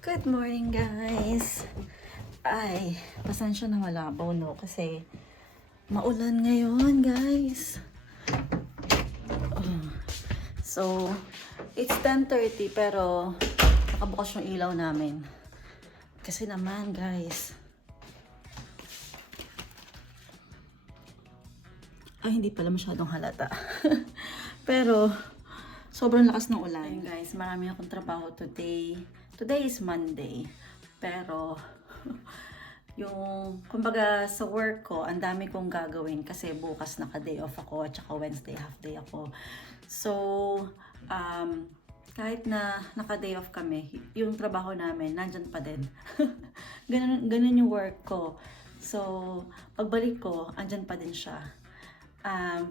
Good morning, guys! Ay, pasensya na malabaw, no? Kasi maulan ngayon, guys. Oh. So, it's 10:30 pero nakabukas yung ilaw namin. Kasi naman, guys. Ay, hindi pala masyadong halata. Pero, sobrang lakas ng ulan. Ayun, guys, marami akong trabaho today. Today is Monday. Pero, yung, kumbaga, sa work ko, ang dami kong gagawin kasi bukas naka-day off ako at saka Wednesday half-day ako. So, kahit na naka-day off kami, yung trabaho namin, nandyan pa din. ganun yung work ko. So, pagbalik ko, andyan pa din siya.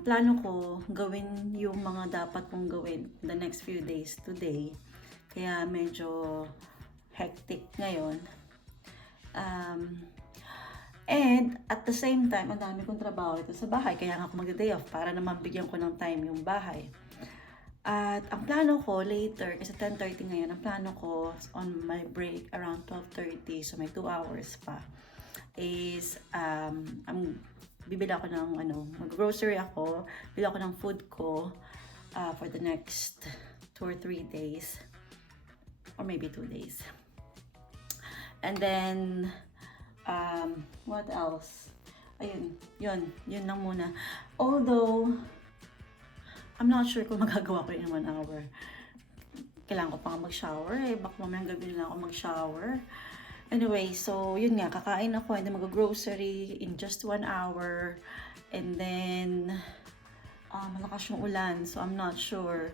Plano ko gawin yung mga dapat kong gawin the next few days today. Kaya medyo hectic ngayon. And at the same time, ang dami kong trabaho ito sa bahay. Kaya nga ako mag-day off para naman bigyan ko ng time yung bahay. At ang plano ko later, kasi 10:30 ngayon, ang plano ko on my break around 12:30, so may 2 hours pa, is bibili ako ng mag-grocery ako, bibili ako ng food ko for the next 2 or 3 days, or maybe 2 days. And then, what else? Ayun, yun lang muna. Although, I'm not sure kung magagawa ko in 1 hour. Kailangan ko pa nga mag-shower baka mamayang gabi na ako mag-shower. Anyway, so yun nga, kakain ako and then mag-grocery in just 1 hour. And then, malakas yung ulan, so I'm not sure.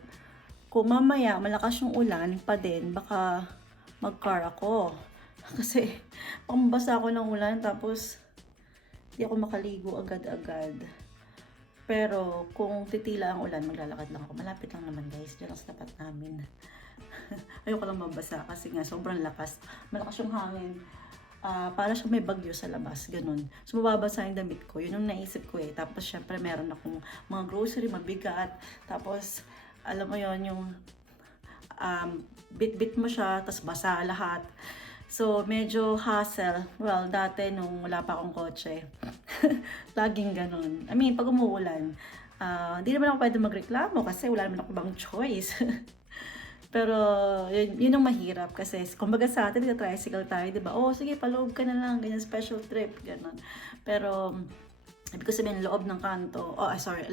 Kung mamaya malakas yung ulan pa din, baka mag-car ako. Kasi, pambasa ako ng ulan, tapos hindi ako makaligo agad-agad. Pero, kung titila ang ulan, maglalakad lang ako. Malapit lang naman, guys. Diyan lang sa tapat namin. Ayoko lang mabasa kasi nga sobrang lakas. Malakas yung hangin. Para siya may bagyo sa labas, ganun. So, mababasa yung damit ko. Yun yung naisip ko eh. Tapos, syempre, meron akong mga grocery, mabigat. Tapos, alam mo yon yung bit-bit mo siya, tapos basa lahat. So, medyo hassle. Well, dati nung wala pa akong kotse, laging ganun. I mean, pag umuulan, di naman ako pwede magreklamo kasi wala naman ako bang choice. Pero, yun ang mahirap kasi, kumbaga sa atin, tricycle tayo, di ba? Oh, sige, paloob ka na lang, ganyan, special trip, ganun. Pero, ibig ko sabihin, loob ng kanto,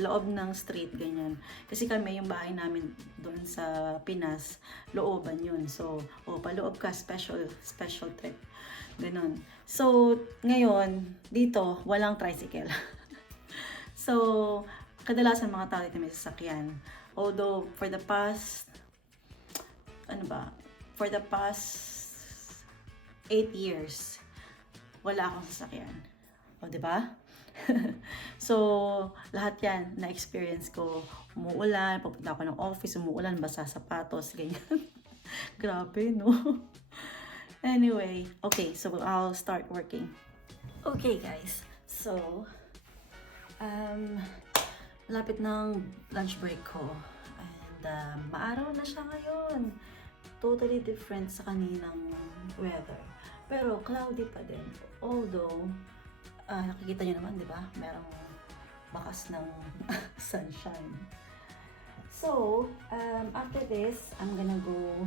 loob ng street, ganyan. Kasi kami, yung bahay namin doon sa Pinas, looban yun. So, paloob ka, special trip. Ganun. So, ngayon, dito, walang tricycle. So, kadalasan mga tao dito may sasakyan. Although, for the past 8 years, wala akong sasakyan. O, di ba? So, lahat yan na-experience ko. Umuulan, pupunta ako ng office, umuulan, basa sapatos, ganyan. Grabe, no? Anyway, okay, so I'll start working. Okay, guys. So, malapit ng lunch break ko. And, maaraw na siya ngayon. Totally different sa kaninang weather. Pero, cloudy pa din. Although, nakikita nyo naman, di ba? Merong bakas ng sunshine. So, after this, I'm gonna go.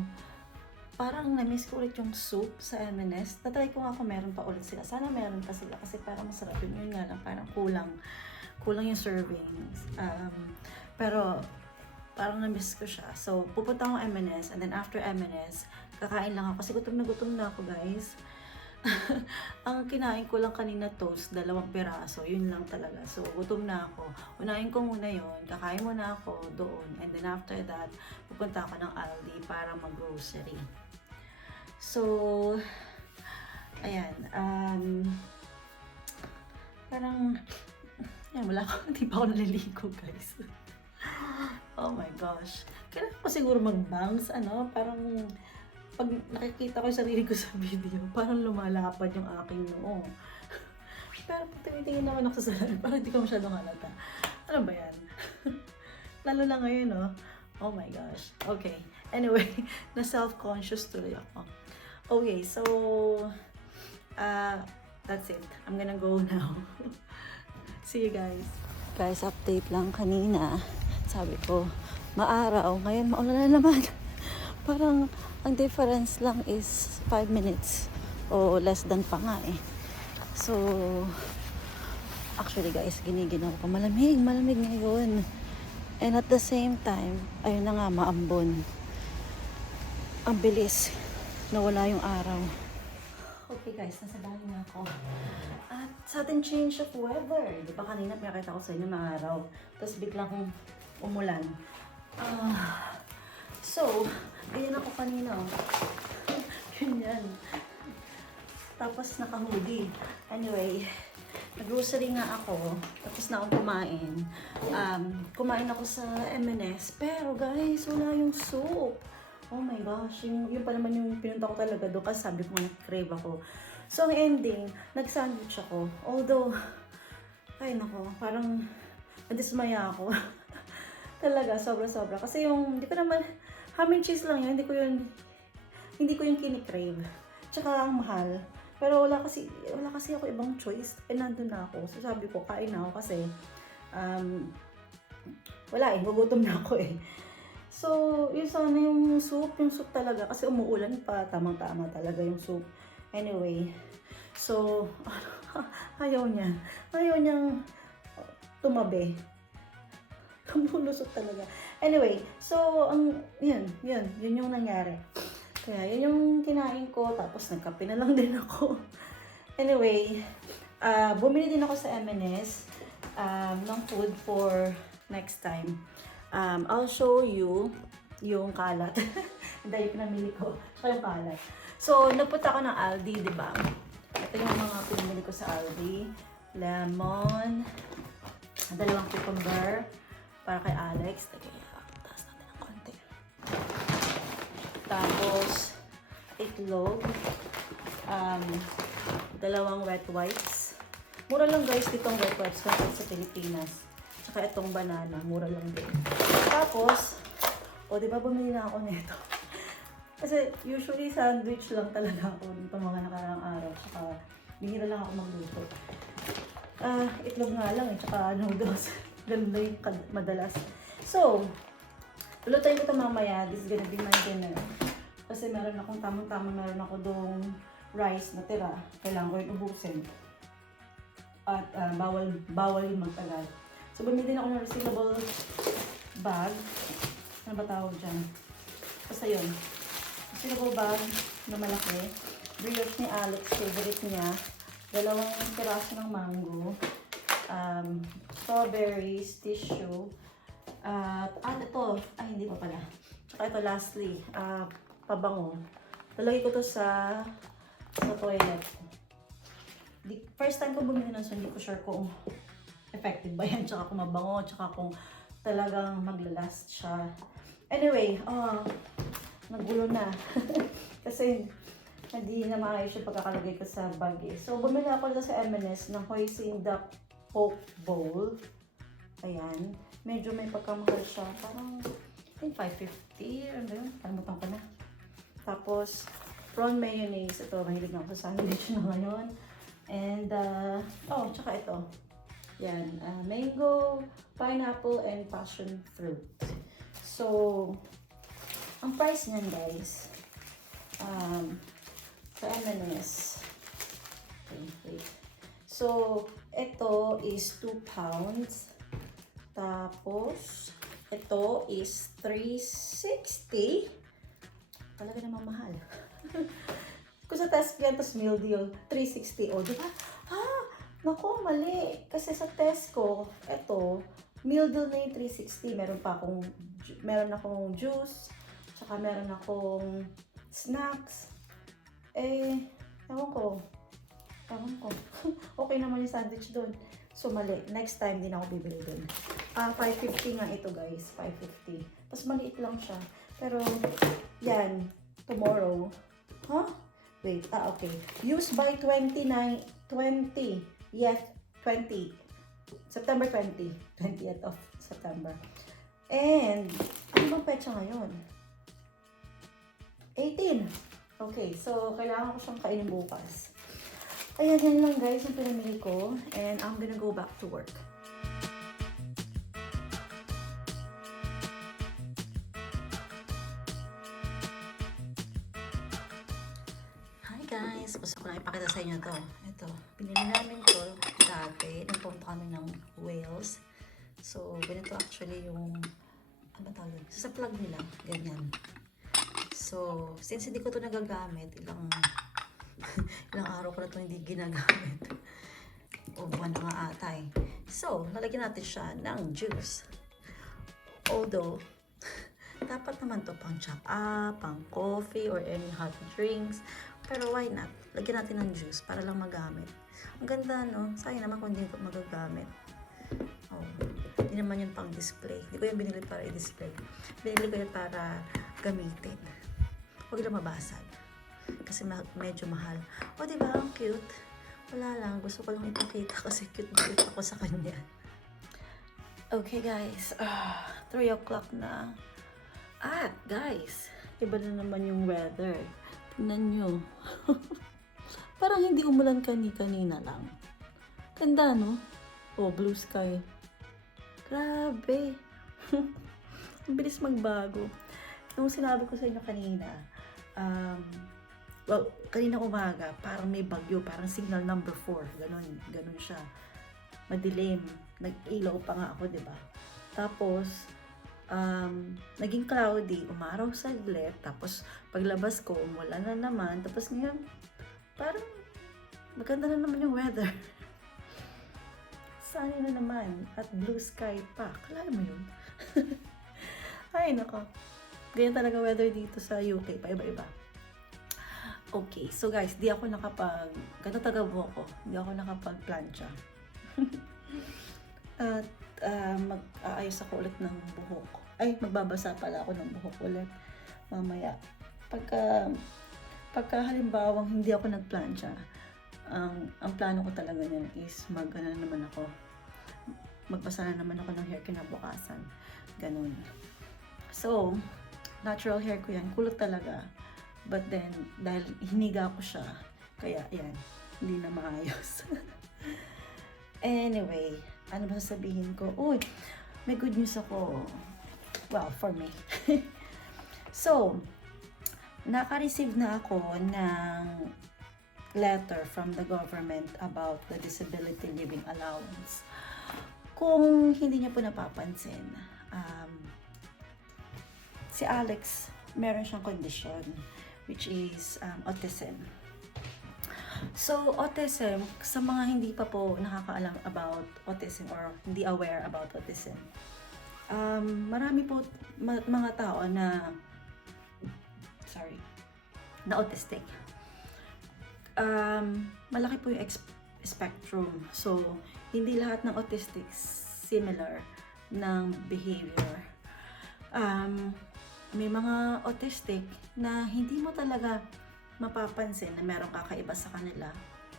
Parang na-miss ko ulit yung soup sa M&S. Tatry ko nga kung meron pa ulit sila. Sana meron pa sila kasi parang masarap yun. Yun nga lang, parang kulang yung servings. Pero, parang na-miss ko siya. So, pupunta akong M&S and then after M&S, kakain lang ako kasi gutom na ako, guys. Ang kinain ko lang kanina toast, 2 piraso, yun lang talaga. So, gutom na ako. Unahin ko muna yun, kakain muna ako doon. And then after that, pupunta ako ng Aldi para mag-grocery. So, ayan. Parang, wala ako, hindi pa ako naliligo, guys. Oh my gosh. Kailangan ko siguro mag-bangs, parang pag nakikita ko yung sarili ko sa video, parang lumalapad yung aking noo. Pero pag tinitingin naman ako sa salamin, parang hindi ko masyadong halata. Ano ba yan? Lalo na ngayon, oh. Oh my gosh. Okay. Anyway, na self-conscious tuloy ako. Okay, so, uh, that's it. I'm gonna go now. See you guys. Guys, update lang kanina. Sabi ko, maaraw. Ngayon, maulan na naman. Parang, ang difference lang is 5 minutes. O less than pa nga eh. So, actually guys, giniginaw ko. Malamig ngayon. And at the same time, ayun na nga, maambon. Ang bilis. Nawala yung araw. Okay guys, nasa bahay na ako. At sudden change of weather. Di ba kanina pinakita ko sa inyo na araw. Tapos biglang umulan. So, ganyan ako kanina. Ganyan. Tapos naka-hoodie. Anyway, nag-grocery nga ako. Tapos na ako kumain. Kumain ako sa M&S. Pero guys, wala yung soup. Oh my gosh. Yun pa naman yung pinunta ko talaga doon. Kasi sabi ko crave ako. So, ang ending, nag-sandwich ako. Although, ay nako, parang nadismaya ako. Talaga, sobra-sobra. Kasi yung, hindi ko naman, ham and cheese lang yun. Hindi ko yung kinikrave. Tsaka ang mahal. Pero wala kasi ako ibang choice. Eh, nandun na ako. So, sabi ko, kain na ako kasi, wala eh, gugutom na ako eh. So, yun sana yung soup talaga. Kasi umuulan pa, tamang-tama talaga yung soup. Anyway, so, ayaw niyang tumabi. Tumulusot talaga. Anyway, so, yun yung nangyari. Kaya, yun yung kinain ko, tapos nagkape na lang din ako. Anyway, bumili din ako sa M&S ng food for next time. I'll show you yung kalat. Dahil pinamili ko. Saka yung kalat. So, nagpunta ako ng Aldi, di ba? Ito yung mga pinamili ko sa Aldi. Lemon. 2 cucumber. Para kay Alex. Taas natin ng konti. Tapos, itlog. 2 wet wipes. Mura lang guys ditong wet wipes kasi sa Pilipinas. Tsaka itong banana, mura lang din. Tapos, di ba bumili na ako nito? Kasi usually sandwich lang talaga ako nito mga nakaraang araw. Tsaka bihira lang ako magluto. Itlog nga lang eh, tsaka noodles. Ganda yung madalas. So, lulutuin ko ito mamaya. This is gonna be my dinner. Kasi meron akong tamang-tama, meron ako dong rice na tira. Kailangan ko yung ubusin. At bawal yung magtagal. So, bumili din ako ng resealable bag. Ano ba tawag dyan? Basta yun. Resealable bag na malaki. Brioche ni Alex, favorite niya. 2 piraso ng mango. Strawberries, tissue. Ito. Ay, hindi pa pala. Tsaka ito lastly, pabango. Lalagay ko to sa toilet. First time ko bumili nun, so hindi ko sure kung effective ba yan, tsaka kung mabango, tsaka kung talagang maglalast siya. Anyway, nagulo na. Kasi hindi na maayos yung pagkakalagay ko sa bag eh. So, bumili ako dito sa M&S ng hoisin duck poke bowl. Ayan. Medyo may pagkamahal siya. Parang, I think 550. Ano yun? Kalimutan ko na. Tapos, prawn mayonnaise. Ito, mahilig na ako sa sandwich na ngayon. And, tsaka ito. Yan. Mango, pineapple, and passion fruit. So, ang price niyan guys, sa M&S. Okay, wait. So, ito is 2 pounds. Tapos, ito is 360. Talaga namang mahal. Kung sa Tesco yan, tapos meal deal, 360. O, diba? Naku, mali. Kasi sa Tesco, ito, meal deal na yung 360. Meron akong juice, tsaka meron akong snacks. Ewan ko. Okay naman yung sandwich doon. So, mali. Next time, din ako bibili doon. 550 nga ito, guys. 550. Tapos, maliit lang siya. Pero, yan. Tomorrow. Wait. Okay. Use by 20. Yes, 20. September 20. 20th of September. And, ano bang petsa ngayon? 18. Okay, so kailangan ko siyang kainin bukas. Ayan, yan lang guys yung pinamili ko. And I'm gonna go back to work. Hi guys! Gusto ko na ipakita sa inyo to. Ito, pinili namin to dati. Nung pumunta kami ng Wales. So, ganito actually yung, ano tawag yun? Sa plug nila, ganyan. So, since hindi ko to nagagamit, ilang araw ko na to hindi ginagamit. O buwan na nga ata eh. So, nalagyan natin siya ng juice. Although, dapat naman to pang tsaa, pang coffee, or any hot drinks. Pero why not? Lagyan natin ng juice para lang magamit. Ang ganda, no? Sayang naman kung hindi ko magagamit. Oh, hindi naman yun pang display. Hindi ko yung binili para i-display. Binili ko yun para gamitin. Huwag lang mabasag. Kasi medyo mahal. O, diba? Ang cute. Wala lang. Gusto ko lang ipakita kasi cute ako sa kanya. Okay, guys. 3 o'clock na. At, guys, iba na naman yung weather. Tingnan nyo. Parang hindi umulan kanina lang. Ganda, no? Oh, blue sky. Grabe. Ang bilis magbago. Nung sinabi ko sa inyo kanina, well, kanina umaga, parang may bagyo, parang signal number 4. Ganon siya. Madilim. Nag-ilaw pa nga ako, diba? Tapos, naging cloudy, umaraw saglit, tapos paglabas ko, umulan na naman, tapos ngayon, parang maganda na naman yung weather. Sunny na naman, at blue sky pa. Kala mo yun? Ay, nako. Ganyan talaga weather dito sa UK, paiba-iba. Okay, so guys, di ako ganito taga-buhok ko, di ako nakapag-plancha. At mag-aayos ako ulit ng buhok. Ay, magbabasa pala ako ng buhok ulit mamaya. Pagka halimbawang hindi ako nagplancha, ang plano ko talaga niyan is magbasa na naman ako ng hair kinabukasan. Ganun. So, natural hair ko yan. Kulot talaga. But then, dahil hiniga ko siya, kaya yan, hindi na maayos. Anyway, ano ba sasabihin ko? Uy, may good news ako. Well, for me. So, naka-receive na ako ng letter from the government about the disability living allowance. Kung hindi niyo po napapansin, si Alex, meron siyang condition, which is autism. So, autism, sa mga hindi pa po nakakaalam about autism or hindi aware about autism, marami po mga tao na autistic. Malaki po yung spectrum. So, hindi lahat ng autistic similar ng behavior. May mga autistic na hindi mo talaga mapapansin na merong kakaiba sa kanila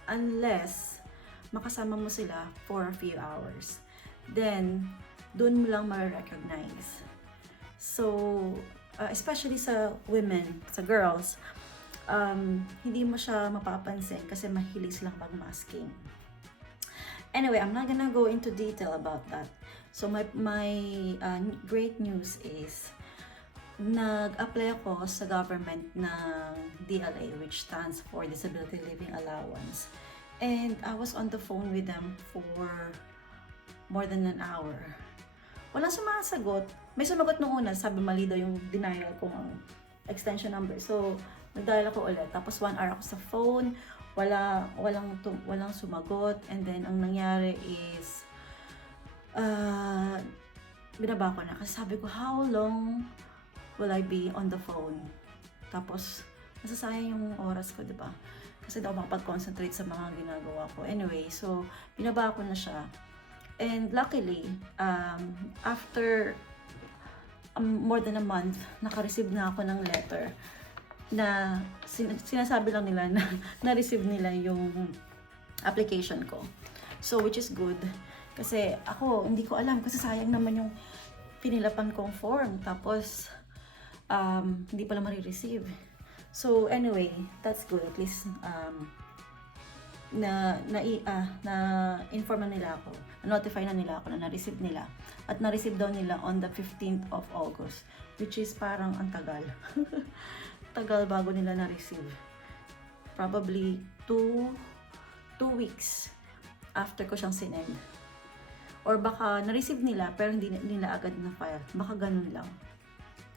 unless makasama mo sila for a few hours. Then, doon mo lang ma-recognize. So, especially sa women, sa girls, hindi mo siya mapapansin kasi mahilig silang pag-masking. Anyway, I'm not gonna go into detail about that. So, my great news is, nag-apply ako sa government ng DLA, which stands for Disability Living Allowance. And I was on the phone with them for more than an hour. Walang sumasagot. May sumagot nung una, sabi mali daw yung denial kong extension number. So, nag-dial ako ulit. Tapos 1 hour ako sa phone, walang sumagot. And then, ang nangyari is, binaba ko na. Kasi sabi ko, how long will I be on the phone? Tapos, nasasayang yung oras ko, diba? Kasi daw makapag-concentrate sa mga ginagawa ko. Anyway, so, binaba ko na siya. And luckily, after more than a month, naka-receive na ako ng letter na sinasabi lang nila na na-receive nila yung application ko. So, which is good. Kasi ako, hindi ko alam kasi sayang naman yung pinilapan kong form. Tapos, hindi pala marireceive. So anyway, that's good. At least inform na nila ako, notify na nila ako na na-receive nila. At na-receive daw nila on the 15th of August, which is parang ang tagal. Tagal bago nila na-receive. Probably 2 weeks after ko siyang sinend. Or baka na-receive nila pero hindi nila agad na-file. Baka ganun lang.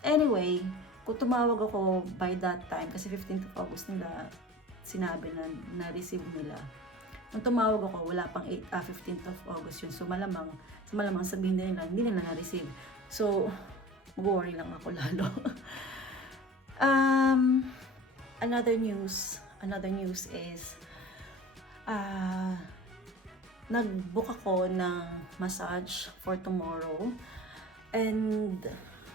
Anyway, kung tumawag ako by that time, kasi 15th of August nila sinabi na na-receive nila. Nung tumawag ako, wala pang 15th of August yun. So malamang sabihin nila, hindi nila na-receive. So, mag-worry lang ako lalo. Another news is, nag-book ako ng massage for tomorrow. And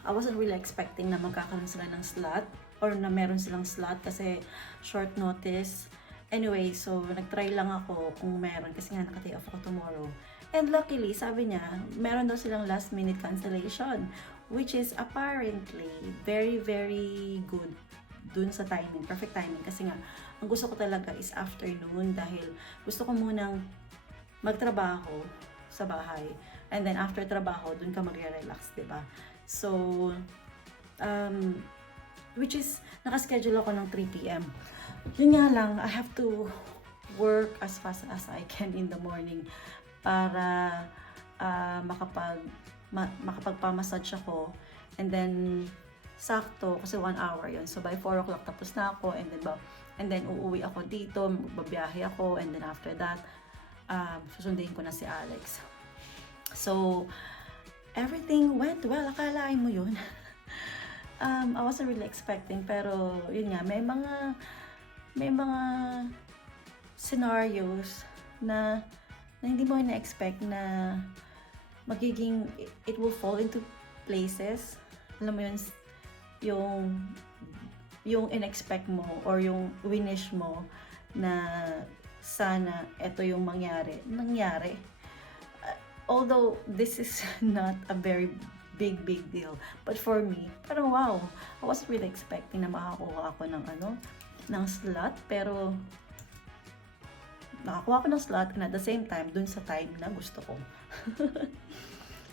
I wasn't really expecting na magkakaroon sila ng slot or na meron silang slot kasi short notice. Anyway, so nag-try lang ako kung meron kasi nga naka-day off ako tomorrow. And luckily, sabi niya, meron daw silang last minute cancellation, which is apparently very, very good dun sa timing, perfect timing. Kasi nga, ang gusto ko talaga is afternoon dahil gusto ko munang magtrabaho sa bahay. And then after trabaho, dun ka magre-relax, diba? So, which is, nakaschedule ako ng 3 p.m. Yun nga lang, I have to work as fast as I can in the morning para makapagpamassage ako. And then, sakto, kasi 1 hour yun. So, by 4 o'clock tapos na ako. And then uuwi ako dito, magbabiyahe ako. And then after that, susundin ko na si Alex. So, everything went well. Akalain mo yun. I wasn't really expecting, pero yun nga, may mga scenarios na hindi mo na-expect na magiging, it will fall into places. Alam mo yun, yung in-expect mo or yung winish mo na sana ito yung nangyari. Although this is not a very big deal, but for me, parang wow, I wasn't really expecting na makakuha ako ng slot, pero nakakuha ko ng slot and at the same time, dun sa time na gusto ko.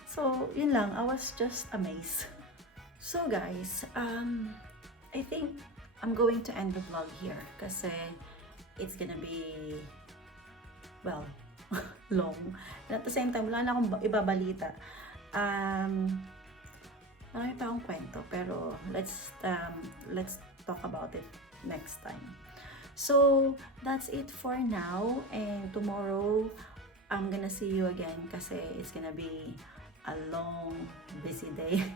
So, yun lang, I was just amazed. So guys, I think I'm going to end the vlog here kasi it's gonna be, well, long. And at the same time, wala na akong ibabalita. Marami pa akong kwento, pero let's talk about it next time. So, that's it for now. And tomorrow, I'm gonna see you again kasi it's gonna be a long, busy day.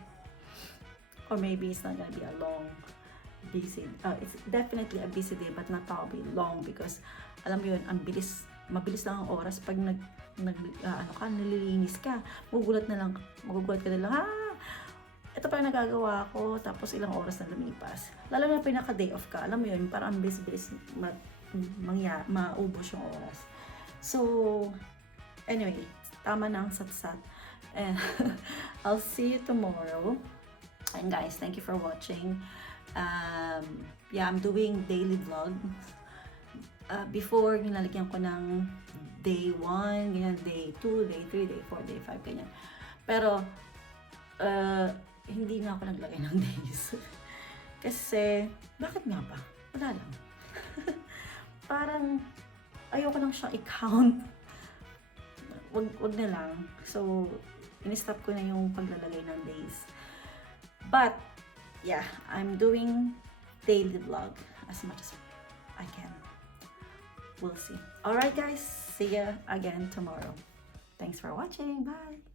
Or maybe it's not gonna be a long, busy. It's definitely a busy day, but not probably long because, alam mo yun, mabilis lang ang oras pag nililinis ka. Magugulat ka na lang, ito pa nagagawa ko, tapos ilang oras na lumipas. Lalo na pinaka-day off ka, alam mo yun, parang bilis maubos yung oras. So, anyway, tama na ang sat-sat. And I'll see you tomorrow. And guys, thank you for watching. Yeah, I'm doing daily vlog. Before, nilalagyan ko ng day 1, ganyan, day 2, day 3, day 4, day 5, ganyan. Pero, hindi na ako naglagay ng days. Kasi, bakit nga ba? Wala lang. Parang, ayoko nang siyang i-count. Wag na lang. So, in-stop ko na yung paglalagay ng days. But, yeah, I'm doing daily vlog as much as I can. We'll see. Alright guys, see ya again tomorrow. Thanks for watching. Bye!